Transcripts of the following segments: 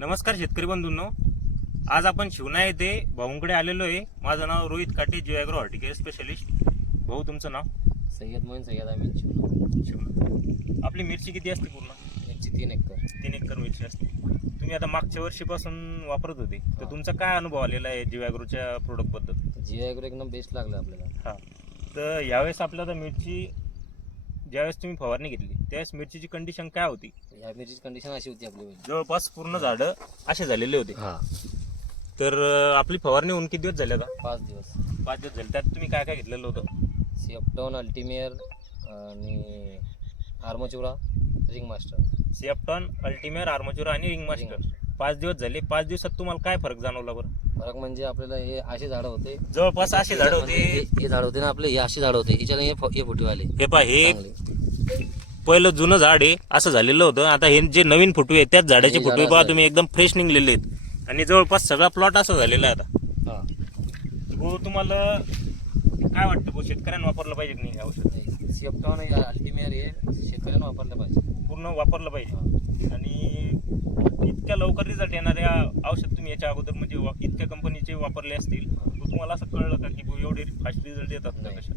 नमस्कार शेतकरी बंधूंनो, आज आपण शिवना येथे भाऊंकडे आलेलो आहे. माझं नाव रोहित काटे, जिओ ॲग्रो हॉर्टिकल्चर स्पेशलिस्ट. भाऊ, तुमचं नाव? सय्यद मोईन सय्यद अमीन शिवना. आपली मिरची किती असते? पूर्ण मिरची 3 एकर. 3 एकर मिरची असते. तुम्ही आता मागच्या वर्षीपासून वापरत होते, तर तुमचा काय अनुभव आलेला आहे जिओ ॲग्रोच्या प्रोडक्टबद्दल? जिओ ॲग्रो एकदम बेस्ट लागलं आपल्याला. हां, तर यावेळेस आपल्याला मिरची ज्यावेळेस तुम्ही फवारणी घेतली त्यावेळेस मिरचीची कंडिशन काय होती? या मिरचीची कंडिशन अशी होती आपली जवळपास पूर्ण झाडं असे झालेले होते. तर आपली फवारणी होऊन किती दिवस झाले आता? 5 दिवस. 5 दिवस झाले. त्यात तुम्ही काय काय घेतलेलं होतं? सिएप्टॉन, अल्टीमेअर आणि आर्मचुरा, रिंग मास्टर. सिएप्टॉन, अल्टीमेअर, आर्मचुरा आणि रिंग मास्टर. 5 दिवस झाले. 5 दिवसात तुम्हाला काय फरक जाणवला बरं? फरक म्हणजे आपल्याला हे असे झाडं होते, जवळपास असे झाडं होते. हे झाड होते ना आपले, हे असे झाड होते. याच्याने हे फुटवे आले. हे पहा, हे चांगले. पहिलं जुनं झाड आहे असं झालेलं होतं. आता हे जे नवीन फुटवे आहेत त्याच झाडाचे हे फुटवे झाडं पहा असं तुम्ही, एकदम फ्रेश निघलेले आहेत. आणि जवळपास सगळा प्लॉट असा झालेला आहे आता. हा. हो, तुम्हाला काय वाटतं भाऊ, शेतकऱ्यांना वापरलं पाहिजे की नाही हे औषध? सिएप्टॉन, अल्टीमेअर हे शेतकऱ्यांना वापरलं पाहिजे. पूर्ण वापरलं पाहिजे. आणि इतक्या लवकर रिझल्ट येणाऱ्या औषध तुम्ही याच्या अगोदर म्हणजे इतक्या कंपनीचे वापरले असतील, तर तुम्हाला असं कळलं का की भाऊ एवढे फास्ट रिझल्ट येतात का? नाही. कशा?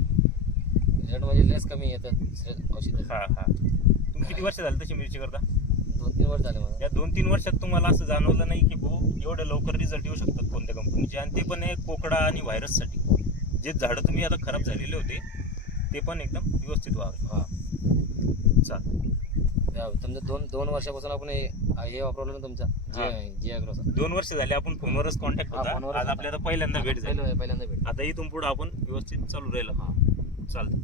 रिझल्ट म्हणजे लेस कमी येतात औषध. हा हा. तुम्ही किती वर्ष झाली तशी मिरची करता? 2-3 वर्ष झाले मला. या 2-3 वर्षात तुम्हाला असं जाणवलं नाही की भाऊ एवढे लवकर रिझल्ट येऊ शकतात कोणत्या कंपनीचे? आणि ते पण एक कोकडा आणि व्हायरससाठी. जे झाडं तुम्ही आता खराब झालेले होते ते पण एकदम व्यवस्थित व्हावे. हा. चाल. तुमचं दोन वर्षापासून आपण हे वापरलं ना तुमचा जी ॲग्रोचा. 2 वर्ष झाले आपण फोनवरच कॉन्टॅक्ट हा, होता. फोनवरच आज होता. आपल्याला पहिल्यांदा भेट झाली. पहिल्यांदा भेट. आता इथून पुढे आपण व्यवस्थित चालू राहिलं. हा. चालतं.